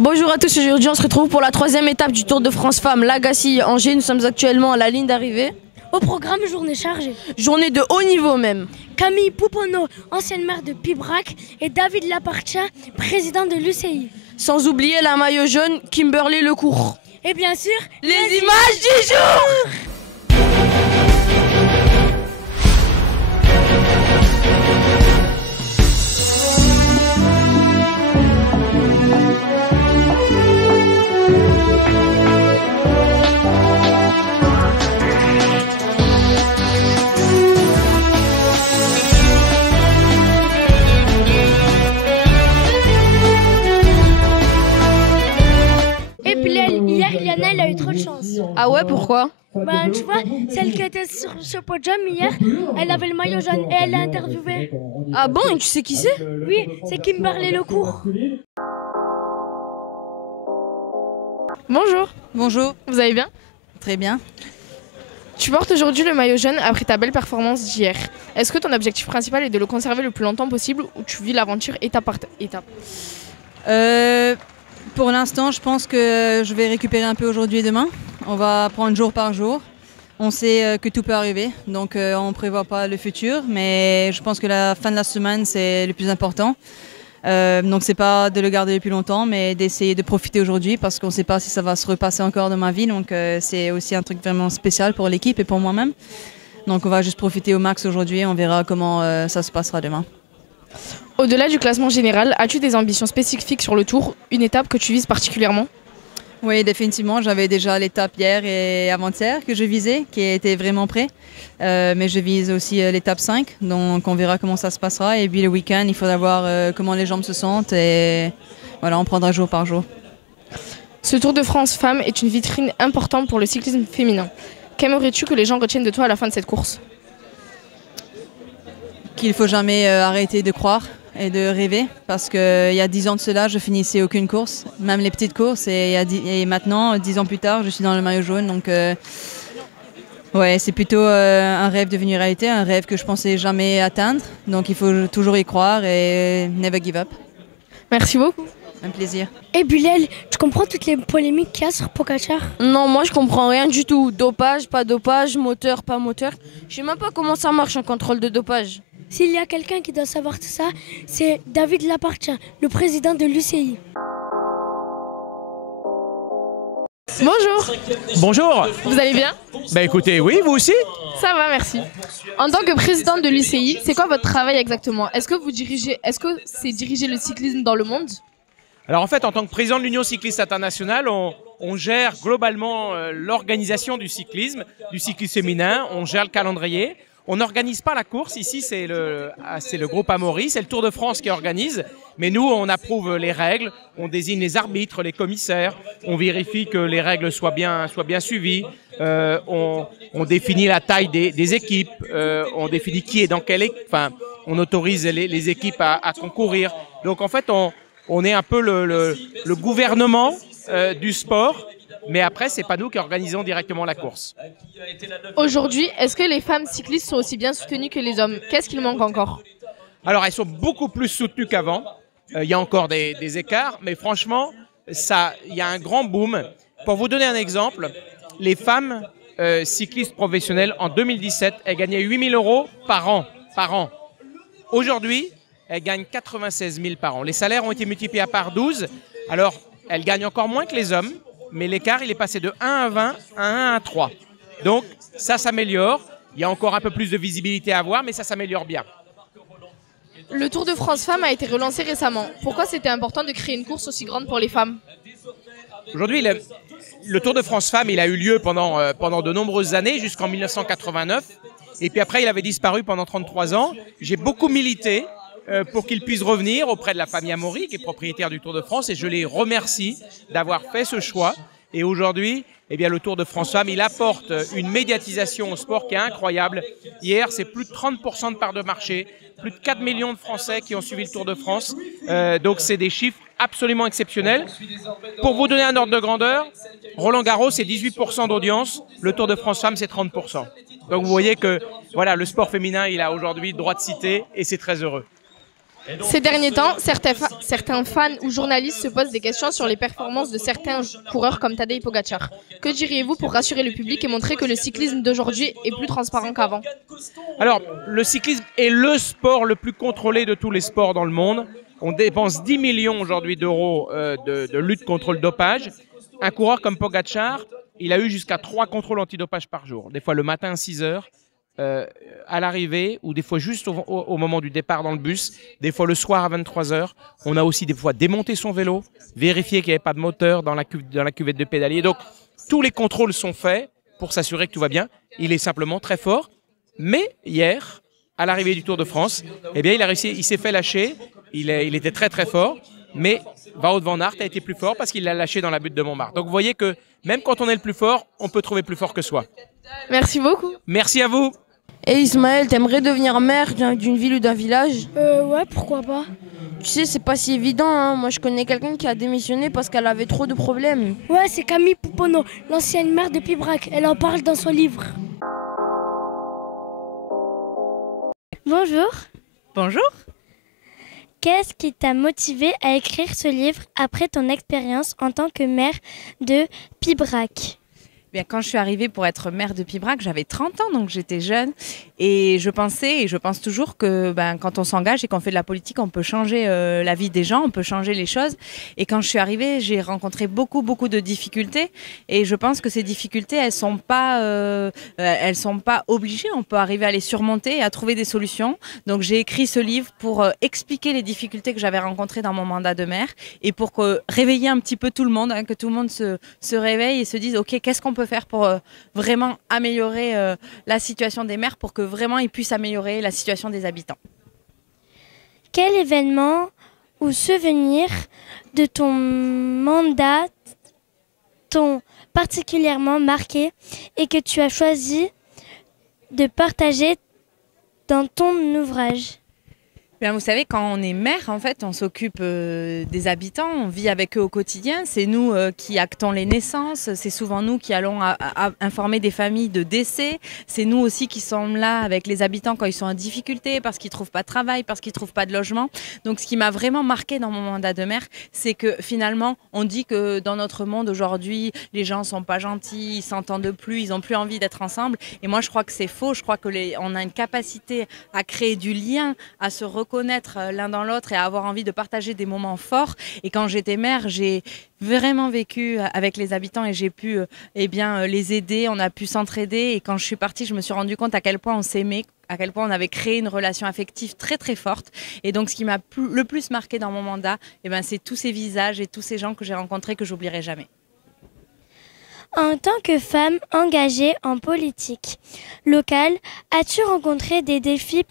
Bonjour à tous, aujourd'hui on se retrouve pour la troisième étape du Tour de France Femmes Lagacé-Angers. Nous sommes actuellement à la ligne d'arrivée. Au programme, journée chargée. Journée de haut niveau même. Camille Pouponneau, ancienne maire de Pibrac, et David Lapartien, président de l'UCI. Sans oublier la maillot jaune, Kimberly Lecourt. Et bien sûr, les images du jour. Et puis hier, Lionel a eu trop de chance. Ah ouais, pourquoi? Ben, tu vois, celle qui était sur ce podium hier, elle avait le maillot jaune et elle l'a interviewée. Ah bon, et tu sais qui c'est? Oui, c'est Kimberly Lecourt. Bonjour. Bonjour. Vous allez bien? Très bien. Tu portes aujourd'hui le maillot jaune après ta belle performance d'hier. Est-ce que ton objectif principal est de le conserver le plus longtemps possible ou tu vis l'aventure étape par étape? Pour l'instant, je pense que je vais récupérer un peu aujourd'hui et demain. On va prendre jour par jour. On sait que tout peut arriver, donc on ne prévoit pas le futur, mais je pense que la fin de la semaine, c'est le plus important. Donc c'est pas de le garder le plus longtemps, mais d'essayer de profiter aujourd'hui parce qu'on ne sait pas si ça va se repasser encore dans ma vie. Donc c'est aussi un truc vraiment spécial pour l'équipe et pour moi-même. Donc on va juste profiter au max aujourd'hui et on verra comment ça se passera demain. Au-delà du classement général, as-tu des ambitions spécifiques sur le Tour, une étape que tu vises particulièrement? Oui, définitivement. J'avais déjà l'étape hier et avant-hier que je visais, qui était vraiment prêt. Mais je vise aussi l'étape 5, donc on verra comment ça se passera. Et puis le week-end, il faudra voir comment les jambes se sentent et voilà, on prendra jour par jour. Ce Tour de France Femmes est une vitrine importante pour le cyclisme féminin. Qu'aimerais-tu que les gens retiennent de toi à la fin de cette course? Qu'il ne faut jamais arrêter de croire et de rêver, parce qu'il y a 10 ans de cela, je finissais aucune course, même les petites courses, et maintenant, 10 ans plus tard, je suis dans le maillot jaune, donc ouais, c'est plutôt un rêve devenu réalité, un rêve que je pensais jamais atteindre, donc il faut toujours y croire et never give up. Merci beaucoup. Un plaisir. Et Bilal, tu comprends toutes les polémiques qu'il y a sur Pogacar? Non, moi je comprends rien du tout. Dopage, pas dopage, moteur, pas moteur. Je sais même pas comment ça marche un contrôle de dopage. S'il y a quelqu'un qui doit savoir tout ça, c'est David Lapartien, le président de l'UCI. Bonjour. Bonjour. Vous allez bien? Bah écoutez, oui, vous aussi? Ça va, merci. En tant que présidente de l'UCI, c'est quoi votre travail exactement? Est-ce que c'est diriger le cyclisme dans le monde? Alors en fait, en tant que président de l'Union cycliste internationale, on gère globalement l'organisation du cyclisme féminin, on gère le calendrier. On n'organise pas la course, ici c'est le groupe Amaury, c'est le Tour de France qui organise, mais nous on approuve les règles, on désigne les arbitres, les commissaires, on vérifie que les règles soient bien suivies, on définit la taille des équipes, on définit qui est dans quelle équipe, enfin on autorise les équipes à concourir. Donc en fait on est un peu le gouvernement du sport. Mais après, ce n'est pas nous qui organisons directement la course. Aujourd'hui, est-ce que les femmes cyclistes sont aussi bien soutenues que les hommes? Qu'est-ce qu'il manque encore? Alors, elles sont beaucoup plus soutenues qu'avant. Il y a encore des écarts, mais franchement, il y a un grand boom. Pour vous donner un exemple, les femmes cyclistes professionnelles, en 2017, elles gagnaient 8 000 € par an. Aujourd'hui, elles gagnent 96 000 par an. Les salaires ont été multipliés par 12. Alors, elles gagnent encore moins que les hommes. Mais l'écart, il est passé de 1 à 20 à 1 à 3. Donc, ça s'améliore. Il y a encore un peu plus de visibilité à avoir, mais ça s'améliore bien. Le Tour de France Femmes a été relancé récemment. Pourquoi c'était important de créer une course aussi grande pour les femmes? Aujourd'hui, le Tour de France Femmes, il a eu lieu pendant de nombreuses années, jusqu'en 1989. Et puis après, il avait disparu pendant 33 ans. J'ai beaucoup milité pour qu'il puisse revenir auprès de la famille Amaury, qui est propriétaire du Tour de France, et je les remercie d'avoir fait ce choix. Et aujourd'hui, eh bien, le Tour de France Femmes, il apporte une médiatisation au sport qui est incroyable. Hier, c'est plus de 30% de part de marché, plus de 4 millions de Français qui ont suivi le Tour de France. Donc, c'est des chiffres absolument exceptionnels. Pour vous donner un ordre de grandeur, Roland-Garros, c'est 18% d'audience. Le Tour de France Femmes, c'est 30%. Donc, vous voyez que voilà, le sport féminin, il a aujourd'hui droit de cité et c'est très heureux. Ces derniers temps, certains fans ou journalistes se posent des questions sur les performances de certains coureurs comme Tadej Pogacar. Que diriez-vous pour rassurer le public et montrer que le cyclisme d'aujourd'hui est plus transparent qu'avant? Alors, le cyclisme est le sport le plus contrôlé de tous les sports dans le monde. On dépense 10 millions aujourd'hui d'euros de lutte contre le dopage. Un coureur comme Pogacar, il a eu jusqu'à 3 contrôles antidopage par jour. Des fois le matin à 6 heures, à l'arrivée, ou des fois juste au moment du départ dans le bus, des fois le soir à 23 heures. On a aussi des fois démonté son vélo, vérifié qu'il n'y avait pas de moteur dans la cuvette de pédalier. Donc tous les contrôles sont faits pour s'assurer que tout va bien. Il est simplement très fort. Mais hier, à l'arrivée du Tour de France, eh bien, il s'est fait lâcher. Il était très très fort. Mais Wout van Aert a été plus fort parce qu'il l'a lâché dans la butte de Montmartre. Donc vous voyez que même quand on est le plus fort, on peut trouver plus fort que soi. Merci beaucoup. Merci à vous. Et Ismaël, t'aimerais devenir maire d'une ville ou d'un village? Ouais, pourquoi pas. Tu sais, c'est pas si évident, hein. Moi, je connais quelqu'un qui a démissionné parce qu'elle avait trop de problèmes. Ouais, c'est Camille Pouponneau, l'ancienne maire de Pibrac. Elle en parle dans son livre. Bonjour. Bonjour. Qu'est-ce qui t'a motivé à écrire ce livre après ton expérience en tant que maire de Pibrac? Bien, quand je suis arrivée pour être maire de Pibrac, j'avais 30 ans, donc j'étais jeune. Et je pensais, et je pense toujours que quand on s'engage et qu'on fait de la politique, on peut changer la vie des gens, on peut changer les choses. Et quand je suis arrivée, j'ai rencontré beaucoup de difficultés. Et je pense que ces difficultés, elles sont pas obligées. On peut arriver à les surmonter et à trouver des solutions. Donc j'ai écrit ce livre pour expliquer les difficultés que j'avais rencontrées dans mon mandat de maire et pour réveiller un petit peu tout le monde, hein, que tout le monde se réveille et se dise « Ok, qu'est-ce qu'on peut faire pour vraiment améliorer la situation des maires pour que vraiment ils puissent améliorer la situation des habitants. » Quel événement ou souvenir de ton mandat t'ont particulièrement marqué et que tu as choisi de partager dans ton ouvrage? Bien, vous savez, quand on est maire, en fait, on s'occupe des habitants, on vit avec eux au quotidien. C'est nous qui actons les naissances, c'est souvent nous qui allons informer des familles de décès. C'est nous aussi qui sommes là avec les habitants quand ils sont en difficulté, parce qu'ils ne trouvent pas de travail, parce qu'ils ne trouvent pas de logement. Donc ce qui m'a vraiment marqué dans mon mandat de maire, c'est que finalement, on dit que dans notre monde aujourd'hui, les gens ne sont pas gentils, ils s'entendent plus, ils n'ont plus envie d'être ensemble. Et moi, je crois que c'est faux. Je crois qu'on a une capacité à créer du lien, à se reconnaître l'un dans l'autre et à avoir envie de partager des moments forts. Et quand j'étais maire, j'ai vraiment vécu avec les habitants et j'ai pu les aider, on a pu s'entraider. Et quand je suis partie, je me suis rendu compte à quel point on s'aimait, à quel point on avait créé une relation affective très très forte. Et donc ce qui m'a le plus marqué dans mon mandat, c'est tous ces visages et tous ces gens que j'ai rencontrés que j'oublierai jamais. En tant que femme engagée en politique locale, as-tu rencontré des défis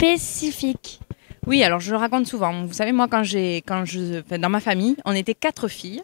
spécifiques? Oui, alors je le raconte souvent. Vous savez, moi, dans ma famille, on était 4 filles.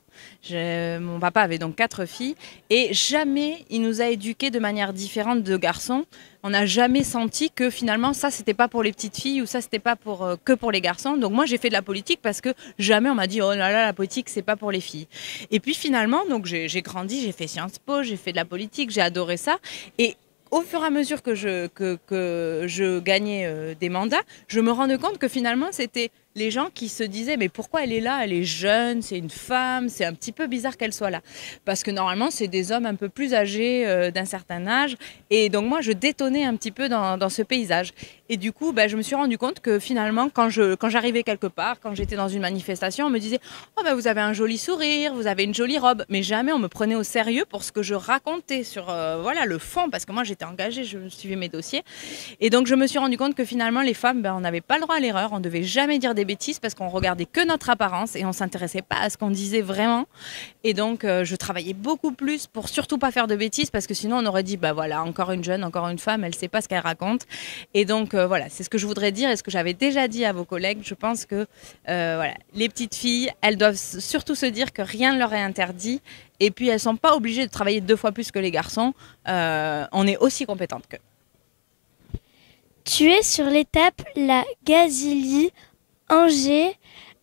Mon papa avait donc 4 filles. Et jamais il nous a éduqués de manière différente de garçons. On n'a jamais senti que finalement, ça, c'était pas pour les petites filles ou ça, c'était pas que pour les garçons. Donc moi, j'ai fait de la politique parce que jamais on m'a dit « Oh là là, la politique, c'est pas pour les filles ». Et puis finalement, donc j'ai grandi, j'ai fait Sciences Po, j'ai fait de la politique, j'ai adoré ça. Et au fur et à mesure que je gagnais des mandats, je me rendais compte que finalement, c'était les gens qui se disaient « Mais pourquoi elle est là? Elle est jeune, c'est une femme, c'est un petit peu bizarre qu'elle soit là. » Parce que normalement, c'est des hommes un peu plus âgés d'un certain âge. Et donc moi, je détonnais un petit peu dans ce paysage. Et du coup, je me suis rendu compte que finalement, quand j'arrivais quelque part, quand j'étais dans une manifestation, on me disait « Oh, vous avez un joli sourire, vous avez une jolie robe. » Mais jamais on me prenait au sérieux pour ce que je racontais sur le fond, parce que moi, j'étais engagée, je suivais mes dossiers. Et donc, je me suis rendu compte que finalement, les femmes, on n'avait pas le droit à l'erreur, on ne devait jamais dire des bêtises parce qu'on regardait que notre apparence et on ne s'intéressait pas à ce qu'on disait vraiment. Et donc, je travaillais beaucoup plus pour surtout pas faire de bêtises parce que sinon, on aurait dit « Voilà, encore une jeune, encore une femme, elle ne sait pas ce qu'elle raconte. » Et donc, voilà, c'est ce que je voudrais dire et ce que j'avais déjà dit à vos collègues. Je pense que les petites filles, elles doivent surtout se dire que rien ne leur est interdit et puis elles ne sont pas obligées de travailler 2 fois plus que les garçons. On est aussi compétentes qu'eux. Tu es sur l'étape La Gazilly-Angers.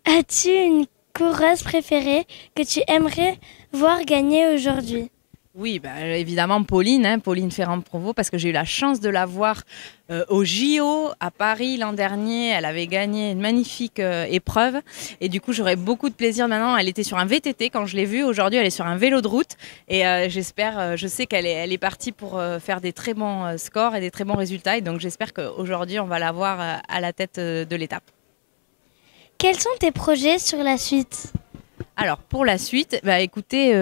As-tu une coureuse préférée que tu aimerais voir gagner aujourd'hui? Oui, évidemment Pauline, Pauline Ferrand-Provost, parce que j'ai eu la chance de la voir au JO à Paris l'an dernier, elle avait gagné une magnifique épreuve. Et du coup, j'aurais beaucoup de plaisir maintenant. Elle était sur un VTT quand je l'ai vue. Aujourd'hui, elle est sur un vélo de route. Et je sais qu'elle est partie pour faire des très bons scores et des très bons résultats. Et donc, j'espère qu'aujourd'hui, on va la voir à la tête de l'étape. Quels sont tes projets sur la suite ? Alors pour la suite, écoutez,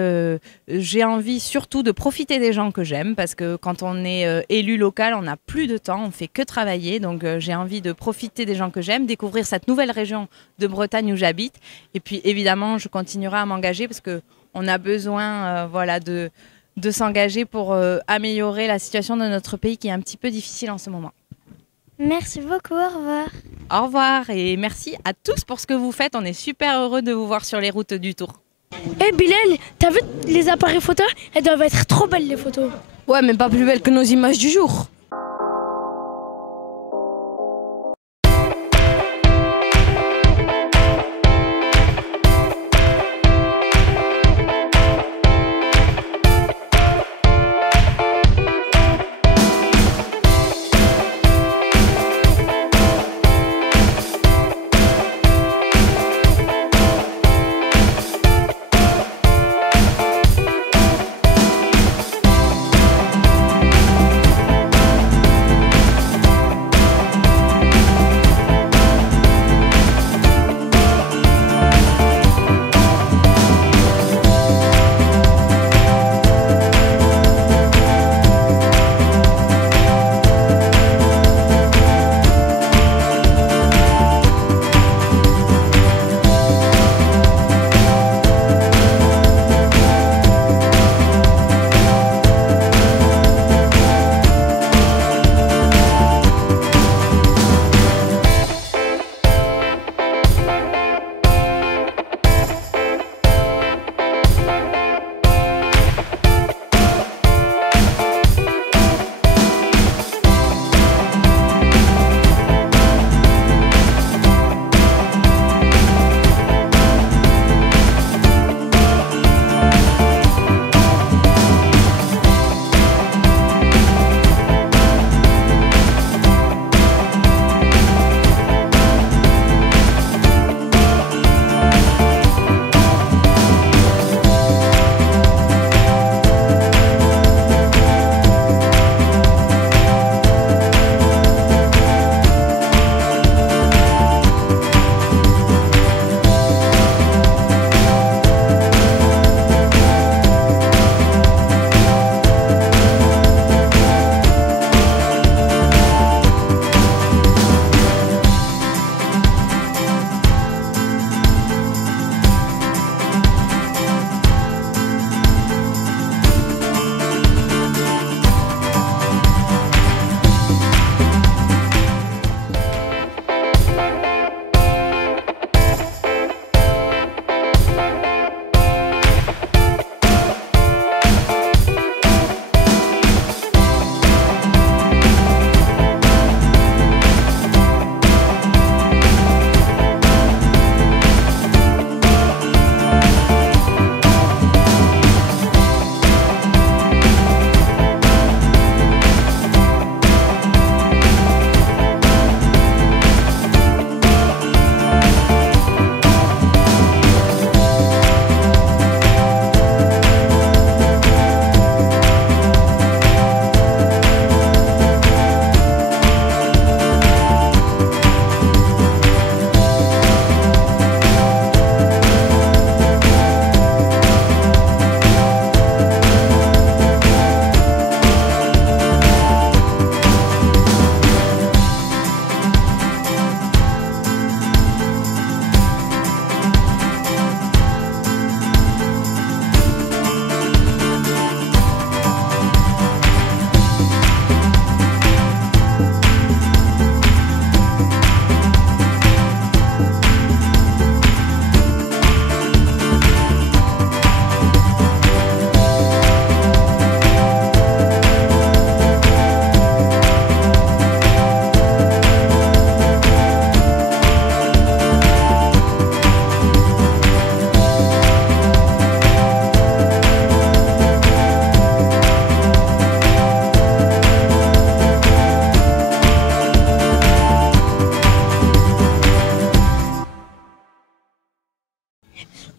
j'ai envie surtout de profiter des gens que j'aime parce que quand on est élu local, on n'a plus de temps, on fait que travailler. Donc j'ai envie de profiter des gens que j'aime, découvrir cette nouvelle région de Bretagne où j'habite. Et puis évidemment, je continuerai à m'engager parce qu'on a besoin de s'engager pour améliorer la situation de notre pays qui est un petit peu difficile en ce moment. Merci beaucoup, au revoir. Au revoir et merci à tous pour ce que vous faites. On est super heureux de vous voir sur les routes du Tour. Bilal, t'as vu les appareils photos? Elles doivent être trop belles les photos. Ouais, mais pas plus belles que nos images du jour.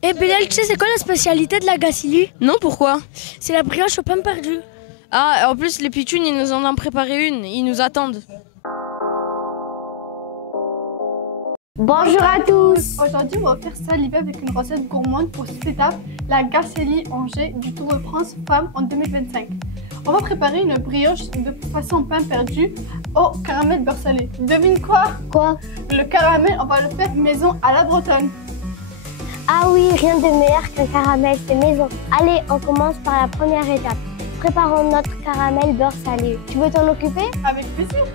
Et Bilal, tu sais c'est quoi la spécialité de la Gacilly? Non, pourquoi? C'est la brioche au pain perdu. Ah, en plus, les pitchounes, ils nous en ont préparé une. Ils nous attendent. Bonjour à tous. Aujourd'hui, on va faire saliver avec une recette gourmande pour cette étape, la Gacilly Angers du Tour de France Femmes en 2025. On va préparer une brioche de façon pain perdu au caramel beurre salé. Devine quoi? Quoi? Le caramel, on va le faire maison à la bretonne. Ah oui, rien de meilleur qu'un caramel fait maison. Allez, on commence par la première étape. Préparons notre caramel beurre salé. Tu veux t'en occuper? Avec plaisir.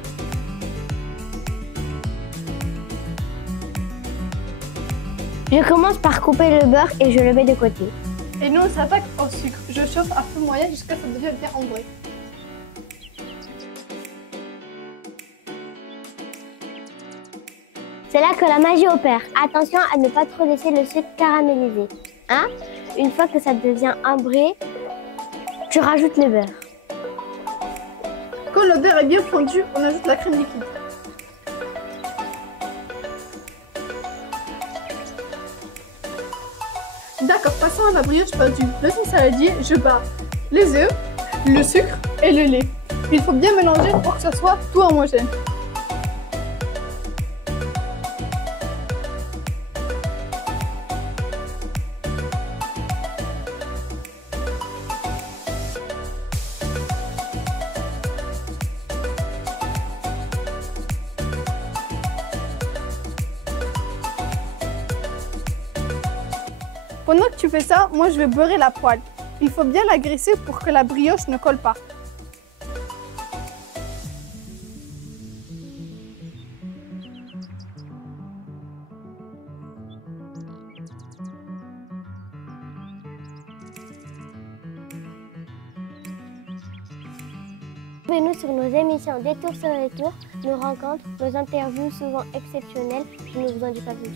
Je commence par couper le beurre et je le mets de côté. Et nous, on s'attaque au sucre. Je chauffe à feu moyen jusqu'à ce que ça devienne bien ambré. C'est là que la magie opère. Attention à ne pas trop laisser le sucre caraméliser. Hein? Une fois que ça devient ambré, tu rajoutes le beurre. Quand le beurre est bien fondu, on ajoute la crème liquide. D'accord, passons à la brioche perdue. Dans une saladier, je bats les œufs, le sucre et le lait. Il faut bien mélanger pour que ce soit tout homogène. Pendant que tu fais ça, moi je vais beurrer la poêle. Il faut bien la graisser pour que la brioche ne colle pas. Retrouvez-nous sur nos émissions Détour sur les tours, nos rencontres, nos interviews souvent exceptionnelles. Je ne vous en dis pas plus.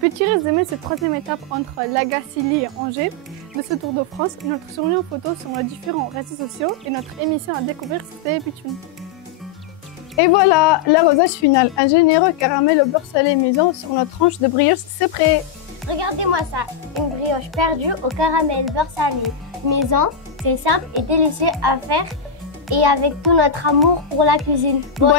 Petit résumé, cette troisième étape entre la Gacilly et Angers de ce Tour de France, notre journée en photo sur nos différents réseaux sociaux et notre émission à découvrir sur TV Pitchoun. Et voilà, l'arrosage final. Un généreux caramel au beurre salé maison sur notre tranche de brioche, c'est prêt. Regardez-moi ça, une brioche perdue au caramel beurre salé maison. C'est simple et délicieux à faire et avec tout notre amour pour la cuisine. Bon